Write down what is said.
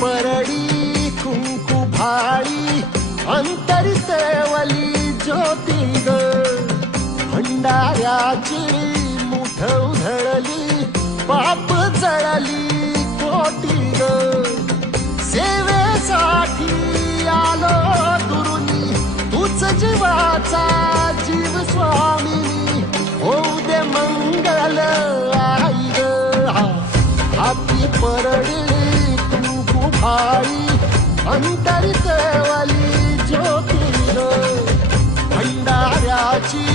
परडी कुंकू भाळी अंतरी सेवली ज्योती ग भंडाऱ्याची मुठ उधळली पाप जळली कोटी ग सेवेसाठी आलो दुरुनी तूच जीवाचा जीव स्वामिनी होऊ दे मंगल आई ग हाती परडी कुंकू भाळी अंतरी सेवली ज्योती ग भंडाऱ्याची